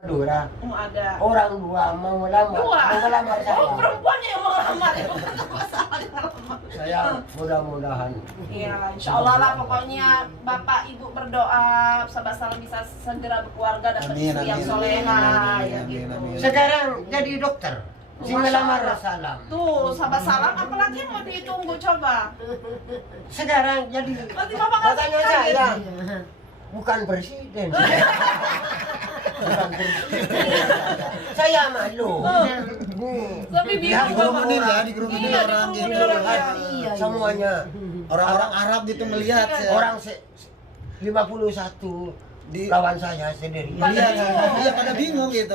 Madura. Ada. Orang dua mau melamar. Dua. Mau melamar Oh, saya. perempuannya yang mau ngelamar. Masalah ngelamar. Saya mudah-mudahan. Iya, insya Allah lah pokoknya Bapak Ibu berdoa sahabat salam bisa segera berkeluarga dapat Amin, istri yang amin, soleha amin, ya amin, gitu. amin. Sekarang jadi dokter. Si Masya melamar Allah. salam. Tuh, sahabat salam apalagi yang mau ditunggu coba. Sekarang jadi Nanti Bapak ngasih katanya kaget. saya bukan presiden. Bukan presiden. Saya malu. Tapi bingung Dikerumunin Bapak. ya, dikerumunin Iya, orang dikerumunin gitu. orang, ya. Iya, semuanya Orang-orang Arab itu melihat ya. orang 51 Di- lawan saya sendiri. Iya, iya pada bingung gitu.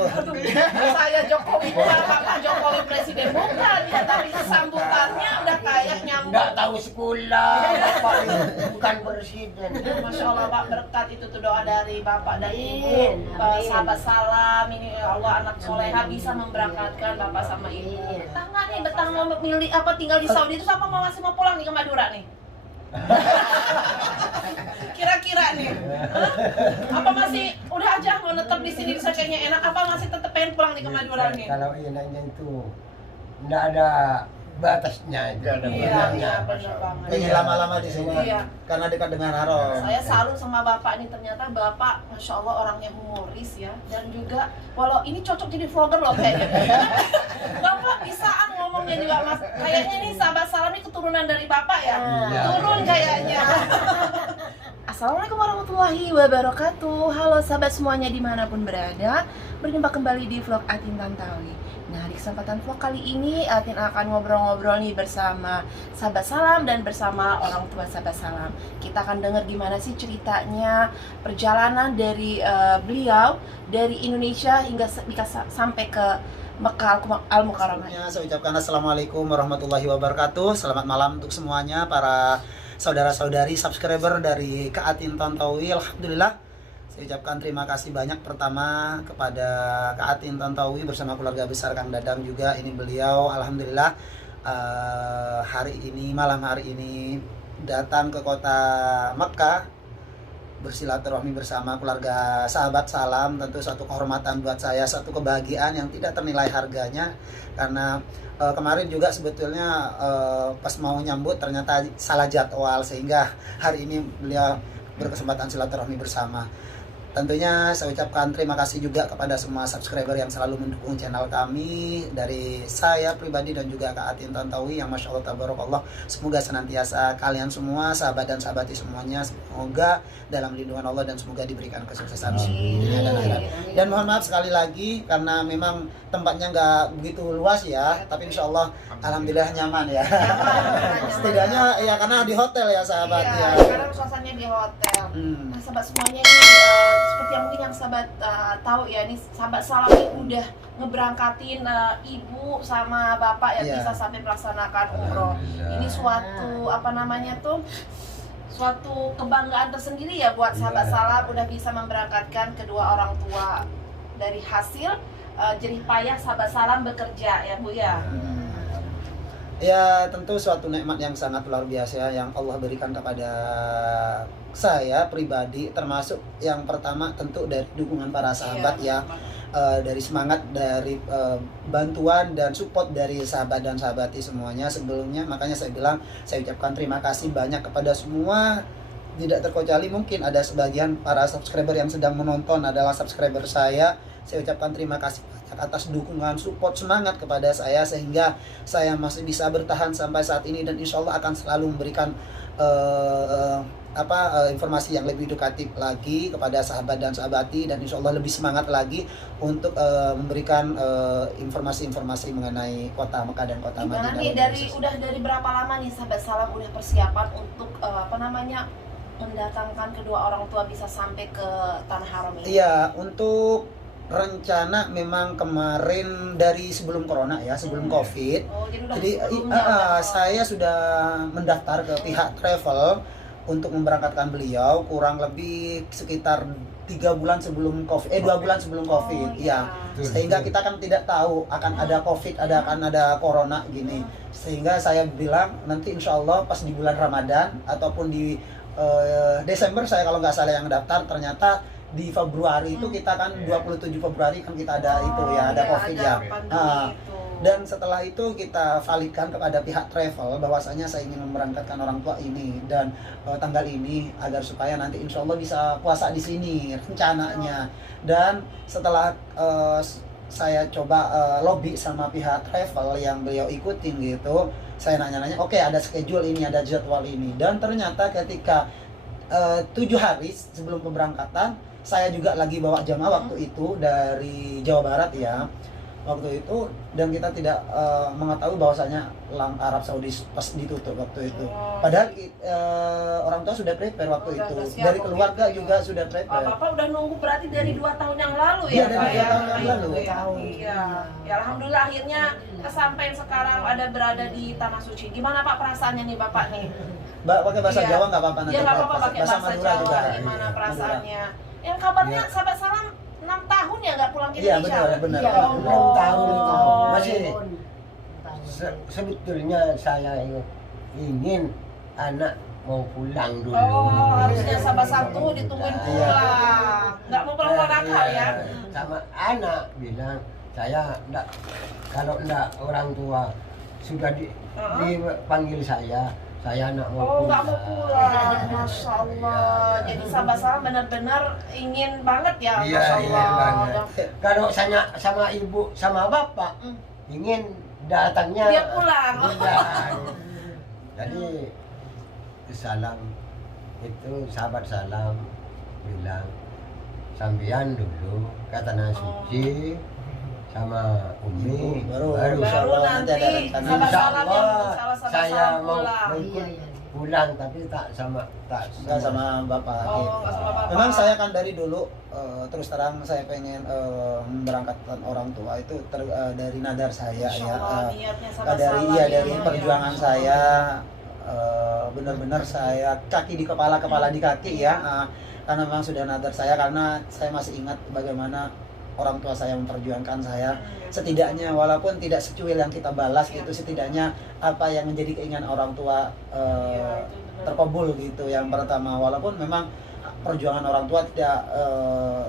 Saya Jokowi bukan Bapak Jokowi presiden bukan ya, tapi sambutannya udah kayak nyambung. Nggak tahu sekolah, Pak, bukan presiden. Masya Allah Pak, berkat itu tuh doa dari Bapak dan Ibu. Amin. Sahabat salam, ini ya Allah anak soleha bisa memberangkatkan Bapak sama Ibu. Betah nih, betah mau milih apa tinggal di Saudi itu apa mau masih mau pulang nih ke Madura nih? Kira-kira nih, hah? Apa masih udah aja mau tetap di sini bisa kayaknya enak? Apa masih tetap pengen pulang nih ke Madura nih? Kalau enaknya itu nggak ada batasnya itu. Iya, benar banget. Ingin lama-lama di sini Iya. karena dekat dengan Haram. Saya salut sama Bapak nih, ternyata Bapak Masya Allah orangnya humoris ya. Dan juga, walau ini cocok jadi vlogger loh kayaknya. Bapak bisaan ngomongnya juga mas. Kayaknya nih sahabat salam ini keturunan dari Bapak ya. Iya. Turun kayaknya. Assalamualaikum warahmatullahi wabarakatuh. Halo sahabat semuanya dimanapun berada. Berjumpa kembali di vlog Atin Tantawi. Nah, di kesempatan vlog kali ini Atin akan ngobrol-ngobrol nih bersama sahabat salam dan bersama orang tua sahabat salam. Kita akan dengar gimana sih ceritanya perjalanan dari beliau dari Indonesia hingga sampai ke Mekah Al-Mukarramah. Sebelumnya saya ucapkan Assalamualaikum warahmatullahi wabarakatuh. Selamat malam untuk semuanya para saudara-saudari subscriber dari Kaatin Tantawi. Alhamdulillah saya ucapkan terima kasih banyak pertama kepada Kaatin Tantawi bersama keluarga besar Kang Dadang juga. Ini beliau alhamdulillah malam hari ini datang ke kota Mekah bersilaturahmi bersama keluarga sahabat salam. Tentu satu kehormatan buat saya, satu kebahagiaan yang tidak ternilai harganya karena kemarin juga sebetulnya pas mau nyambut ternyata salah jadwal sehingga hari ini beliau berkesempatan silaturahmi bersama. Tentunya saya ucapkan terima kasih juga kepada semua subscriber yang selalu mendukung channel kami, dari saya pribadi dan juga Kak Atin Tantawi yang Masya Allah Tabarakallah. Semoga senantiasa kalian semua, sahabat dan sahabati semuanya, semoga dalam lindungan Allah dan semoga diberikan kesuksesan di dunia dan akhirat. Dan mohon maaf sekali lagi karena memang tempatnya nggak begitu luas ya, tapi Insya Allah alhamdulillah nyaman ya. Setidaknya ya karena di hotel ya sahabat Iya, ya. karena suasananya di hotel. Hmm. Nah, sahabat semuanya ini seperti yang mungkin yang sahabat tahu ya, ini sahabat salam ini udah ngeberangkatin ibu sama bapak yang Iya. bisa sampai melaksanakan umroh. Ini suatu apa namanya tuh, suatu kebanggaan tersendiri ya buat sahabat salam udah bisa memberangkatkan kedua orang tua dari hasil jerih payah sahabat salam bekerja ya Bu ya. Ya tentu suatu nikmat yang sangat luar biasa yang Allah berikan kepada saya pribadi, termasuk yang pertama tentu dari dukungan para sahabat ya, dari semangat, dari bantuan dan support dari sahabat dan sahabati semuanya sebelumnya. Makanya saya bilang saya ucapkan terima kasih banyak kepada semua, tidak terkecuali mungkin ada sebagian para subscriber yang sedang menonton adalah subscriber saya. Saya ucapkan terima kasih banyak atas dukungan, support, semangat kepada saya sehingga saya masih bisa bertahan sampai saat ini dan insya Allah akan selalu memberikan informasi yang lebih edukatif lagi kepada sahabat dan sahabati dan insya Allah lebih semangat lagi untuk memberikan informasi-informasi mengenai kota Mekah dan kota Gimana Madinah. nih dari berapa lama nih sahabat salam udah persiapan untuk mendatangkan kedua orang tua bisa sampai ke tanah haram ini? Iya, untuk rencana memang kemarin dari sebelum corona ya, sebelum Covid. Oh, jadi udah Jadi sebelumnya saya sudah mendaftar ke pihak travel untuk memberangkatkan beliau kurang lebih sekitar 2 bulan sebelum Oh, Covid ya. Sehingga kita kan tidak tahu akan ada Covid, akan ada corona gini. Sehingga saya bilang nanti insya Allah pas di bulan Ramadan ataupun di Desember saya kalau nggak salah yang daftar, ternyata di Februari itu kita kan 27 Februari kan kita ada itu ya, ada COVID ya. Dan setelah itu kita validkan kepada pihak travel bahwasanya saya ingin memberangkatkan orang tua ini dan tanggal ini agar supaya nanti insya Allah bisa puasa di sini rencananya. Dan setelah saya coba lobby sama pihak travel yang beliau ikutin gitu, saya nanya-nanya, oke, ada schedule ini, ada jadwal ini, dan ternyata ketika 7 hari sebelum pemberangkatan saya juga lagi bawa jamaah waktu itu dari Jawa Barat ya waktu itu, dan kita tidak mengetahui bahwasanya Arab Saudi pas ditutup waktu itu. Padahal orang tua sudah prepare waktu itu, dari keluarga juga sudah prepare. Bapak udah nunggu berarti dari 2 tahun yang lalu Iya, ya? dari 2 tahun yang lalu. Iya. Ya alhamdulillah akhirnya kesampaian sekarang ada berada di Tanah Suci. Gimana Pak perasaannya nih Bapak nih? Mbak pakai bahasa Iya. Jawa nggak apa-apa nanti. Iya nggak apa-apa pakai bahasa Madura Jawa. juga. Gimana perasaannya? Madura. Yang kabarnya Iya. sahabat salam 6 tahun ya nggak pulang ke Iya, Indonesia? benar. Ya Allah. 6 tahun itu. Masih Iya. sebetulnya saya ingin anak mau pulang dulu. Oh, harusnya sahabat satu ditungguin Iya. pulang. Nggak mau pulang nakal ya? Sama anak bilang, saya enggak, kalau enggak orang tua sudah dipanggil saya enggak mau Oh, nggak pulang. mau pulang, Masya Allah. Jadi sahabat salam benar-benar ingin banget ya, Iya, Masya ingin Allah. banget. Kalau saya sama ibu sama bapak ingin datangnya Dia pulang. pulang. Jadi salam itu sahabat salam bilang, sambian dulu ke Tanah Suci sama Umi, Baru insya Baru Allah nanti ada rencana. sahabat Insya salam Allah yang salah-salah saya mau pulang. ikut pulang, tapi tak Nggak sama bapak. Oh, gitu. nggak sama bapak. Memang saya kan dari dulu terus terang saya pengen memberangkatkan orang tua itu dari nadar saya Masya ya. Allah, niatnya sahabat Dari salam dari ya. perjuangan saya benar-benar saya kaki di kepala di kaki ya. Karena memang sudah nadar saya, karena saya masih ingat bagaimana orang tua saya memperjuangkan saya. Setidaknya walaupun tidak secuil yang kita balas gitu, setidaknya apa yang menjadi keinginan orang tua terkabul gitu. Yang pertama, walaupun memang perjuangan orang tua tidak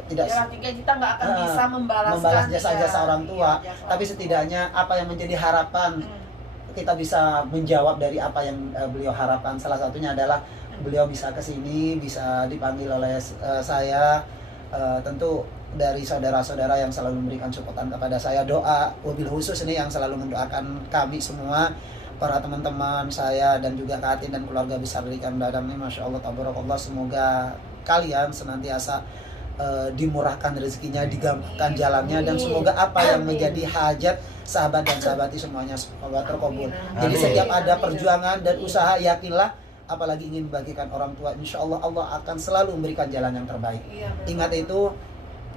Ya, kita nggak akan bisa membalas jasa-jasa orang tua, jasa tapi orang setidaknya apa yang menjadi harapan kita bisa menjawab dari apa yang beliau harapkan. Salah satunya adalah beliau bisa kesini, bisa dipanggil oleh saya, tentu dari saudara-saudara yang selalu memberikan supportan kepada saya, doa wabil khusus ini yang selalu mendoakan kami semua, para teman-teman saya dan juga Kak Atin dan keluarga besar di Kandadam ini. Masya Allah, tabarakallah, semoga kalian senantiasa dimurahkan rezekinya, digampangkan jalannya, dan semoga apa yang menjadi hajat sahabat dan sahabati semuanya semoga terkabul. Jadi setiap ada perjuangan dan usaha, yakinlah, apalagi ingin membagikan orang tua, insya Allah Allah akan selalu memberikan jalan yang terbaik. Ingat itu,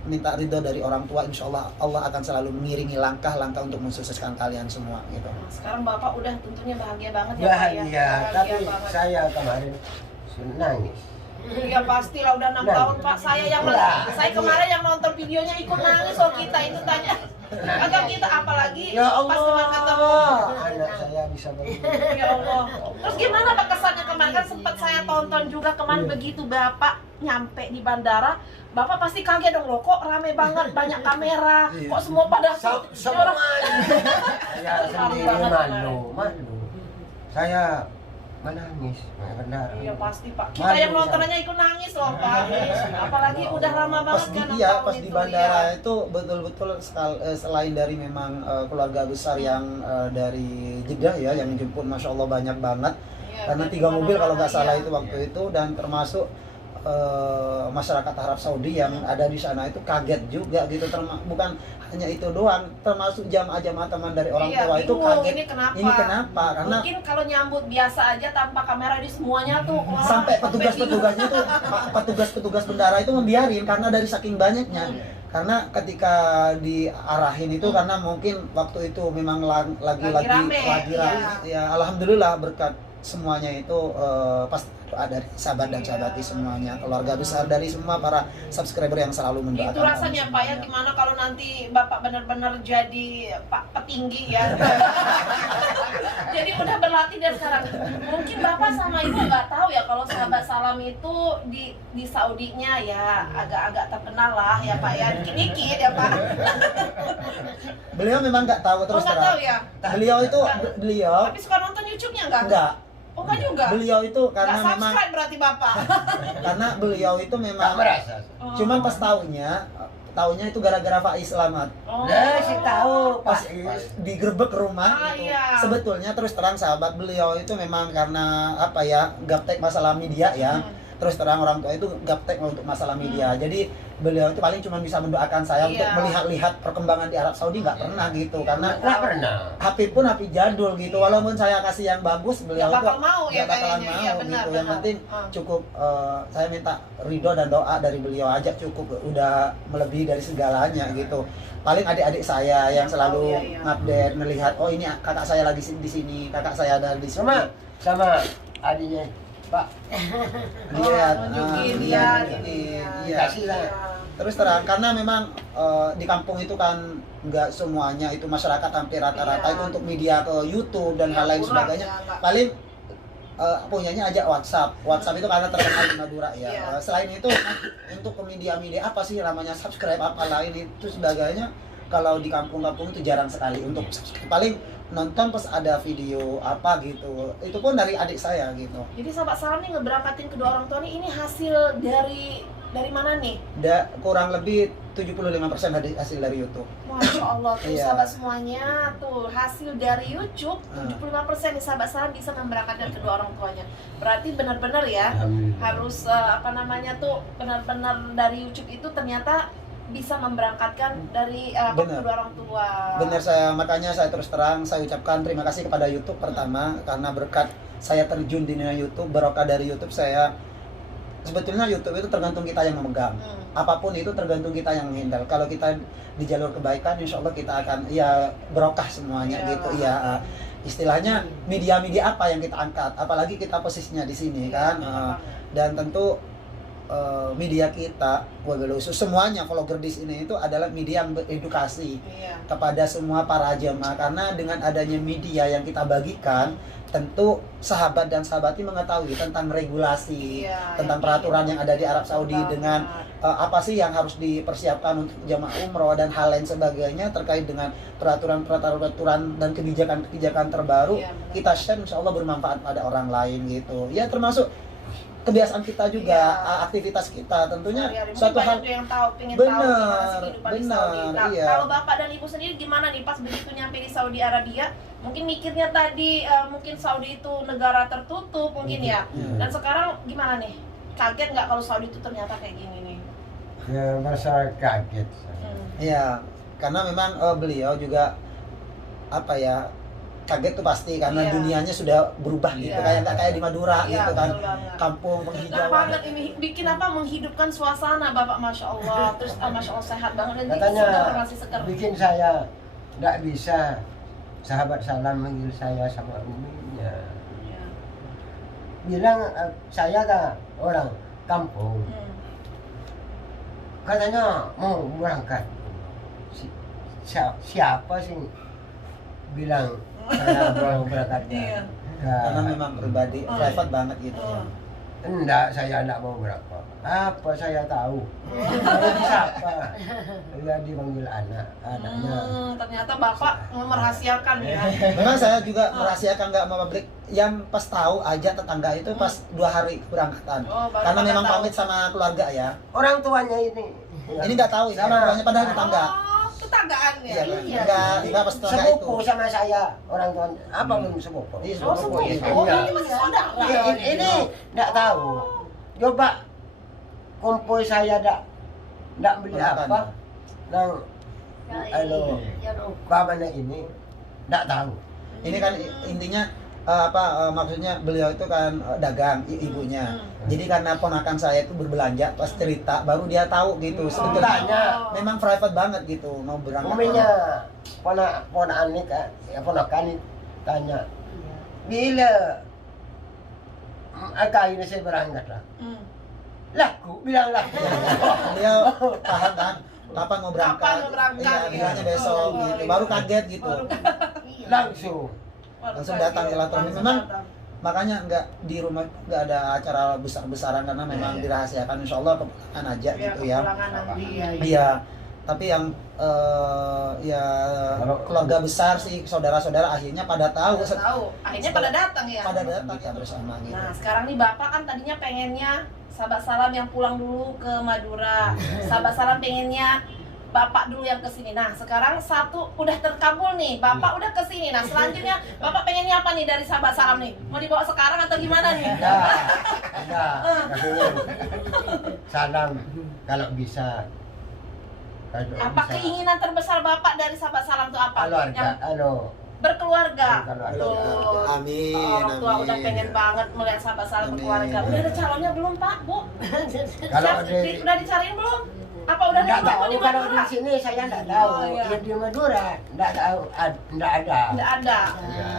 minta ridho dari orang tua, insya Allah Allah akan selalu mengiringi langkah-langkah untuk mensukseskan kalian semua gitu. Sekarang Bapak udah tentunya bahagia banget ya Pak ya. bahagia, tapi banget. saya kemarin nangis. Iya pastilah udah 6 tahun Pak. Saya kemarin yang nonton videonya ikut nangis soal kita itu tanya. Atau kita apalagi Ya pas kemarin ketemu. Allah, anak saya bisa begini. Ya Allah. Terus gimana Pak kesannya kemarin? Kan sempat saya tonton juga kemarin begitu Bapak nyampe di bandara. Bapak pasti kaget dong, loh kok rame banget, banyak kamera, kok semua pada Semua saya sendiri malu. Saya menangis benar. Iya pasti Pak. Kita Malu yang nontonannya ikut nangis loh Pak. Apalagi udah lama Pas banget di kan 6 iya, tahun pas di itu, bandara iya. itu betul-betul selain dari memang keluarga besar yang dari Jeddah ya yang jemput, masya Allah banyak banget. Iya, Karena dari 3 mobil kalau nggak mana-mana, salah iya. itu waktu itu, dan termasuk masyarakat Arab Saudi yang ada di sana itu kaget juga gitu. Bukan hanya itu doang, termasuk jamaah-jamaah teman dari orang Iya, tua itu bingung, kaget. ini kenapa? Karena Mungkin kalau nyambut biasa aja tanpa kamera di semuanya tuh wah, sampai bingung. petugas-petugasnya tuh petugas bandara itu membiarin karena dari saking banyaknya. Karena ketika diarahin itu karena mungkin waktu itu memang lagi rame, ya alhamdulillah berkat semuanya itu pasti doa dari sahabat dan sahabati semuanya, keluarga besar dari semua para subscriber yang selalu mendoakan. Itu rasanya kami Pak ya, semuanya. gimana kalau nanti Bapak benar-benar jadi Pak petinggi ya. Jadi udah berlatih dari sekarang. Mungkin Bapak sama Ibu nggak tahu ya kalau sahabat salam itu di Saudinya ya agak-agak terkenal lah ya Pak ya, dikit-dikit ya Pak. Beliau memang nggak tahu terus Oh nggak terang. tahu ya. Beliau itu beliau Tapi suka nonton YouTube-nya nggak? enggak. Oh nggak juga. Beliau itu karena Nggak memang subscribe berarti Bapak. karena beliau itu Tak memang merasa. Oh. cuman pas taunya itu gara-gara Faiz Selamat. Oh. Nah, si tahu Pas pas digerebek rumah Ah, gitu. iya. Sebetulnya terus terang sahabat beliau itu memang karena apa ya, gaptek masalah media ya. Terus terang orang tua itu gaptek untuk masalah media. Jadi beliau itu paling cuma bisa mendoakan saya untuk Iya. melihat-lihat perkembangan di Arab Saudi, nggak pernah gitu. Karena nggak pernah. HP pun HP jadul gitu. Walaupun saya kasih yang bagus, beliau Nggak itu bakal mau ya nggak bakalan kayaknya. mau Iya, gitu. benar, Yang benar. penting Ah. cukup saya minta ridho dan doa dari beliau aja cukup, udah melebihi dari segalanya gitu. Paling adik-adik saya yang selalu iya, iya. ngupdate, melihat oh ini kakak saya lagi di sini, kakak saya ada di sini. sama adiknya Pak. Lihat, nunjukin iya, dia, iya. Dikasih lah. Terus terang karena memang di kampung itu kan nggak semuanya itu masyarakat hampir rata-rata Iya. itu untuk media ke YouTube dan hal lain Kurang sebagainya. ya, nggak- Paling punyanya aja WhatsApp. WhatsApp itu karena terkenal di Madura ya. Iya. Selain itu untuk ke media-media apa sih namanya subscribe apa lain itu sebagainya, kalau di kampung-kampung itu jarang sekali untuk subscribe. Paling nonton pas ada video apa gitu. Itu pun dari adik saya gitu. Jadi sahabat salam nih ngeberangkatin kedua orang tua nih, ini hasil dari mana nih? Kurang lebih 75% hasil dari YouTube. Masya Allah tuh Iya. sahabat semuanya tuh hasil dari YouTube Hmm. 75% nih sahabat salam bisa memberangkatkan kedua orang tuanya. Berarti benar-benar ya Alhamdulillah. harus apa namanya tuh benar-benar dari YouTube itu ternyata bisa memberangkatkan dari Benar. kedua orang tua. Benar, makanya saya terus terang saya ucapkan terima kasih kepada YouTube pertama karena berkat saya terjun di dunia YouTube, barokah dari YouTube saya. Sebetulnya YouTube itu tergantung kita yang memegang. Apapun itu tergantung kita yang handle. Kalau kita di jalur kebaikan, insya Allah kita akan ya berokah semuanya Iya. gitu ya. Istilahnya media-media apa yang kita angkat, apalagi kita posisinya di sini kan. Dan tentu media kita, wabil khusus semuanya vlogger di sini itu adalah media yang beredukasi Iya. kepada semua para jemaah, karena dengan adanya media yang kita bagikan tentu sahabat dan sahabati mengetahui tentang regulasi, Iya, tentang yang peraturan yang ada di Arab Saudi banget. dengan apa sih yang harus dipersiapkan untuk jamaah umroh dan hal lain sebagainya terkait dengan peraturan dan kebijakan-kebijakan terbaru. Iya, benar. Kita share insya Allah bermanfaat pada orang lain gitu ya, termasuk kebiasaan kita juga, Iya. Aktivitas kita tentunya Sehari-hari. suatu Mungkin hal banyak tuh yang tahu, pengen Benar, tahu gimana sih kehidupan di Saudi. benar, Nah, iya. kalau Bapak dan Ibu sendiri gimana nih pas begitu nyampe di Saudi Arabia? Mungkin mikirnya tadi mungkin Saudi itu negara tertutup mungkin ya. Iya. Dan sekarang gimana nih? Kaget nggak kalau Saudi itu ternyata kayak gini nih? Ya, merasa kaget saya. Iya, karena memang beliau juga apa ya, kaget tuh pasti karena Iya. dunianya sudah berubah gitu, Iya. kayak nggak kayak di Madura Iya, gitu kan, betul banget. kampung Nah penghijauan. banget ini bikin apa menghidupkan suasana Bapak, Masya Allah. Terus Masya Allah sehat banget dan Katanya segar, masih segar. bikin saya nggak bisa sahabat salam manggil saya sama uminya. Iya. Bilang saya kan orang kampung. Katanya mau berangkat. Siapa sih bilang saya mau berangkat? Iya. Karena memang pribadi, private banget gitu ya. Enggak, saya enggak mau berangkat. Apa saya tahu? Saya disapa. Dia dipanggil anaknya. Ternyata Bapak merahasiakan ya. Memang saya juga merahasiakan, nggak mau publik. Yang pas tahu aja tetangga itu pas 2 hari keberangkatan. Oh, baru Karena pada memang tahu. pamit sama keluarga ya. Orang tuanya ini. Ini nggak tahu ya, Sama. keluarganya padahal tetangga. Oh, tetanggaan ya. Iya, enggak pas tetangga itu. Sepupu sama saya, orang tuanya. Apa belum sepupu? Iya, Oh, sepupu. Iya. Oh, ini masih saudara. Ini enggak tahu. Coba kumpul saya enggak beli Makan. apa. Nang halo, mana ini enggak tahu. Ini kan intinya maksudnya beliau itu kan dagang ibunya. Jadi karena ponakan saya itu berbelanja pas cerita baru dia tahu gitu. Sebetulnya Tanya. memang private banget gitu mau berangkat. Uminya ponakan ini kan, ya ponakan ini tanya. Bila akhirnya saya berangkat lah. Hmm. Laku, bilang laku. Dia paham kan kapan mau berangkat, Kapan mau berangkat, iya iya. bilangnya besok gitu, baru kaget gitu, Langsung. langsung datang silaturahmi. Memang makanya nggak di rumah nggak ada acara besar-besaran karena memang dirahasiakan, insya Allah kepulangan aja gitu ya. Kepulangan nanti. Iya, tapi yang ya keluarga besar sih, saudara-saudara akhirnya pada tahu, Akhirnya pada datang ya. pada datang ya bersama gitu. Nah, sekarang nih Bapak kan tadinya pengennya sahabat salam yang pulang dulu ke Madura. Sahabat salam pengennya Bapak dulu yang kesini. Nah, sekarang satu udah terkabul nih, Bapak udah kesini. Nah, selanjutnya Bapak pengennya apa nih dari sahabat salam nih? Mau dibawa sekarang atau gimana nih? Enggak. Katanya salam kalau bisa. Kalau Apa bisa. keinginan terbesar Bapak dari sahabat salam itu apa? Keluarga, Yang berkeluarga. Berkeluarga. Tuh. Amin, Orang tua amin. udah pengen banget melihat sahabat salam Amin. berkeluarga. Udah ada calonnya belum, Pak? Bu? Kalau Udah dicariin belum? Apa udah Enggak nembak tahu di kalau di Madura? sini saya enggak tahu. Oh, iya. Yang di Madura enggak tahu, enggak ada. Nggak ada. Iya.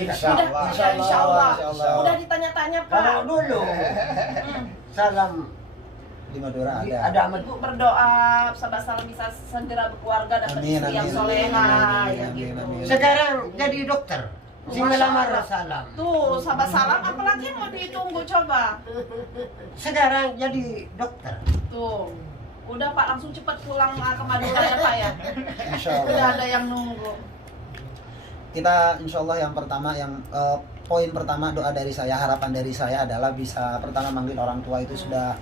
Insya Udah, Allah, ya, insya Allah. insya Allah. Udah ditanya-tanya, Pak. Kalau dulu Hmm. salam Di Madura ada. ada Ibu berdoa sahabat salam bisa segera berkeluarga dapat Amin, istri yang amin, soleha amin, ya amin, gitu. amin. sekarang jadi dokter. Si Masya ngelamar Allah. salam. Tuh, sahabat salam apalagi yang mau ditunggu coba. Sekarang jadi dokter. Tuh. Udah Pak langsung cepat pulang ke Madura ya Pak ya. Insya Udah Allah. ada yang nunggu. Kita insya Allah yang pertama, yang poin pertama doa dari saya, harapan dari saya adalah bisa pertama manggil orang tua itu sudah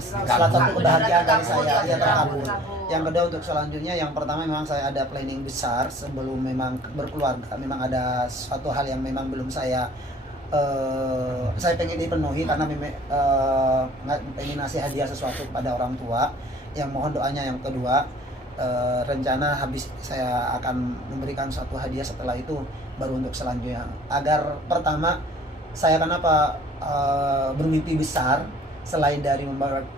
salah satu kebahagiaan dari saya, ya terkabul. Yang kedua untuk selanjutnya, yang pertama memang saya ada planning besar sebelum memang berkeluarga, memang ada suatu hal yang memang belum saya pengen dipenuhi karena memang pengen ngasih hadiah sesuatu kepada orang tua. Yang mohon doanya. Yang kedua, rencana habis saya akan memberikan suatu hadiah, setelah itu baru untuk selanjutnya. Agar pertama saya kenapa bermimpi besar selain dari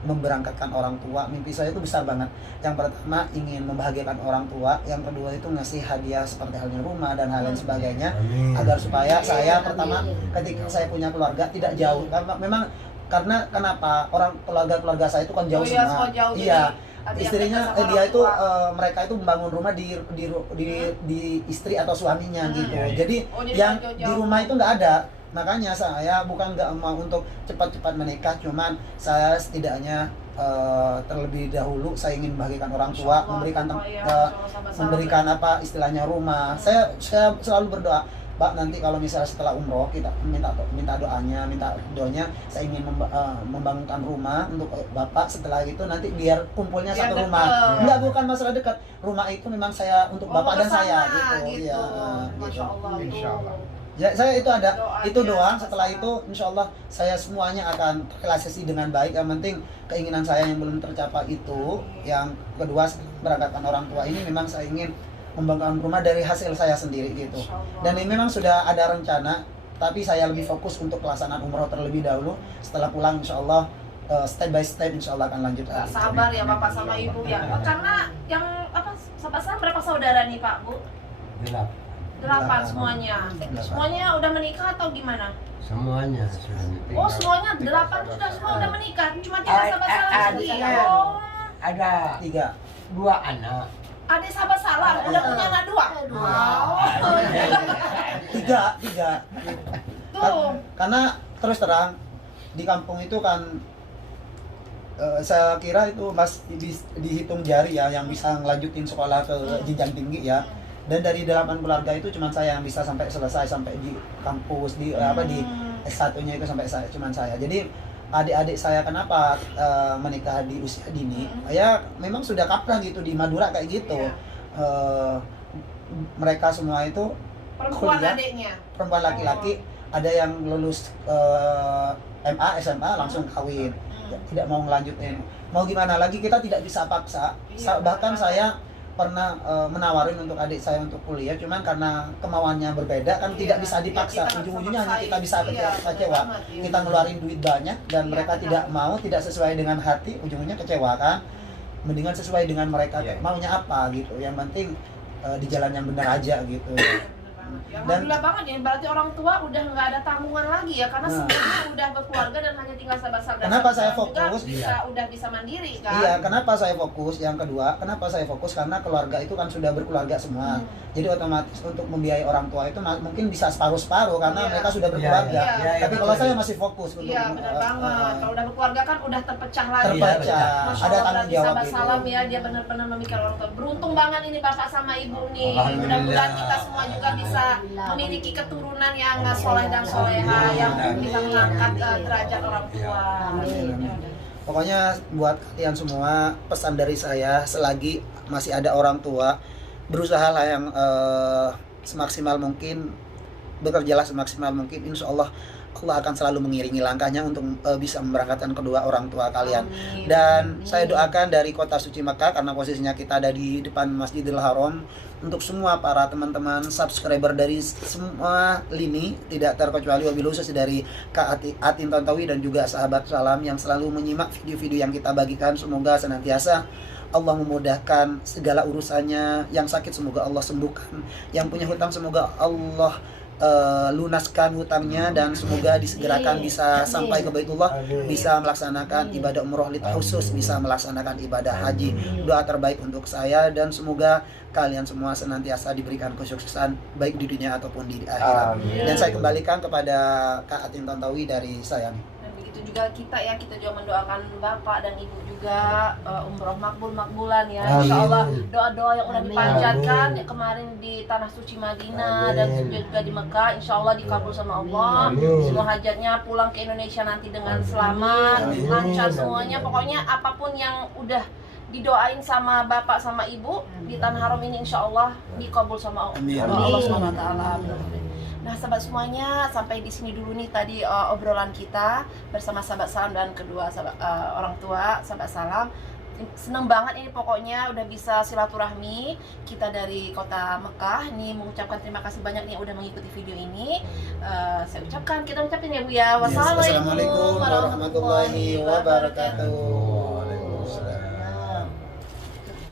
memberangkatkan orang tua, mimpi saya itu besar banget. Yang pertama ingin membahagiakan orang tua, yang kedua itu ngasih hadiah seperti halnya rumah dan hal lain sebagainya, agar supaya saya pertama ketika saya punya keluarga tidak jauh, karena memang kenapa keluarga saya itu kan jauh semua. Semua jauh. Iya. Jadi Istrinya ada dia orang itu tua. mereka itu membangun rumah di istri atau suaminya gitu. Jadi Oh, jadi yang jauh-jauh. di rumah itu nggak ada. Makanya saya bukan nggak mau untuk cepat-cepat menikah, cuman saya setidaknya terlebih dahulu saya ingin membahagiakan orang tua, memberikan apa istilahnya rumah. Saya selalu berdoa, Pak, nanti kalau misalnya setelah umroh kita minta doanya, saya ingin membangunkan rumah untuk Bapak. Setelah itu nanti biar kumpulnya Biar satu dekat. rumah. Enggak, bukan masalah dekat. Rumah itu memang saya untuk Bapak dan saya gitu. gitu. Iya, Masya Allah. Insya Allah. Ya, saya itu ada Doanya itu doang. sama-sama. Setelah itu insya Allah saya semuanya akan terrealisasi dengan baik. Yang penting keinginan saya yang belum tercapai itu. Yang kedua, berangkatkan orang tua ini memang saya ingin membangun rumah dari hasil saya sendiri gitu. Dan ini memang sudah ada rencana, tapi saya lebih fokus untuk pelaksanaan umroh terlebih dahulu. Setelah pulang insya Allah step by step insya Allah akan lanjut lagi. Sabar ya Bapak sama Ibu ya. Karena yang apa sahabat salam berapa saudara nih Pak Bu? 8 semuanya. Semuanya udah menikah atau gimana? Semuanya sudah Oh semuanya 8 sudah semua udah menikah. Cuma 3 sahabat salam sendiri. adiknya. Oh, Ada 2 anak. adik sahabat salam udah punya anak 2. Wow. Tiga. Tuh. Karena terus terang di kampung itu kan saya kira itu dihitung jari ya yang bisa ngelanjutin sekolah ke jenjang tinggi ya. Dan dari 8 keluarga itu cuma saya yang bisa sampai selesai sampai di kampus di S1-nya itu sampai cuman saya. Jadi adik-adik saya kenapa menikah di usia dini? Ya memang sudah kaprah gitu di Madura kayak gitu. Iya. Mereka semua itu Perempuan kuliah, adiknya. perempuan laki-laki, ada yang lulus MA, SMA langsung kawin. Tidak mau ngelanjutin. Mau gimana lagi, kita tidak bisa paksa. Iya, Bahkan betul. saya pernah menawarin untuk adik saya untuk kuliah, cuman karena kemauannya berbeda kan Iya, tidak bisa iya, dipaksa. kita nggak Ujung-ujungnya bisa hanya kita bisa maksain. Iya, kecewa. betul banget. Kita ngeluarin duit banyak dan Iya, mereka benar. tidak mau, tidak sesuai dengan hati, ujungnya kecewa kan. Mendingan sesuai dengan mereka Iya. maunya apa gitu. Yang penting di jalan yang benar aja gitu. Ya, Dan- alhamdulillah banget ya, berarti orang tua udah nggak ada tanggungan lagi ya, karena Nah. semuanya udah berkeluarga dan hanya tinggal sahabat-sahabat. Kenapa saya juga fokus? udah bisa mandiri kan? Iya, kenapa saya fokus? Yang kedua, kenapa saya fokus? Karena keluarga itu kan sudah berkeluarga semua. Jadi otomatis untuk membiayai orang tua itu mungkin bisa separuh-separuh karena Iya. mereka sudah berkeluarga. Iya, Tapi kalau saya masih fokus untuk Iya benar banget. Kalau udah berkeluarga kan udah terpecah lagi. terpecah. Masya Ada Allah, tanggung berarti jawab sahabat itu. salam ya, dia benar-benar memikirkan orang tua. Beruntung banget ini bapak sama ibu nih. Alhamdulillah. Mudah-mudahan kita semua juga bisa memiliki keturunan yang soleh dan soleha, yang bisa mengangkat derajat orang tua. Amin. Pokoknya buat kalian semua, pesan dari saya, selagi masih ada orang tua, berusahalah yang semaksimal mungkin, bekerjalah semaksimal mungkin. Insya Allah Allah akan selalu mengiringi langkahnya untuk bisa memberangkatkan kedua orang tua kalian. Amin. Dan saya doakan dari kota suci Mekah, karena posisinya kita ada di depan Masjidil Haram, untuk semua para teman-teman subscriber dari semua lini, tidak terkecuali wabil khusus dari Kak Atin Tantowi dan juga sahabat salam yang selalu menyimak video-video yang kita bagikan. Semoga senantiasa Allah memudahkan segala urusannya. Yang sakit semoga Allah sembuhkan, yang punya hutang semoga Allah lunaskan hutangnya, dan semoga disegerakan bisa sampai ke Baitullah, bisa melaksanakan ibadah umroh khusus, bisa melaksanakan ibadah haji. Doa terbaik untuk saya, dan semoga kalian semua senantiasa diberikan kesuksesan baik di dunia ataupun di akhirat. Dan saya kembalikan kepada Kak Atin Tantowi dari saya nih. Dan begitu juga kita juga mendoakan bapak dan ibu juga umroh makbulan ya. Amin. Insya Allah doa-doa yang udah Amin. dipanjatkan Amin. kemarin di tanah suci Madinah dan Amin. juga di Mekah, insya Allah dikabul sama Allah. Amin. Semua hajatnya pulang ke Indonesia nanti dengan Amin. selamat, Amin. lancar semuanya. Pokoknya apapun yang udah didoain sama bapak sama ibu di tanah haram ini, insya Allah dikabul sama Amin. Allah SWT. Nah sahabat semuanya, sampai di sini dulu nih tadi obrolan kita bersama sahabat salam dan kedua orang tua sahabat salam. Seneng banget ini pokoknya udah bisa silaturahmi kita dari kota Mekah. Ini mengucapkan terima kasih banyak nih udah mengikuti video ini. Kita ucapin ya Bu ya. Wassalamualaikum Wassalamualaikum warahmatullahi wabarakatuh.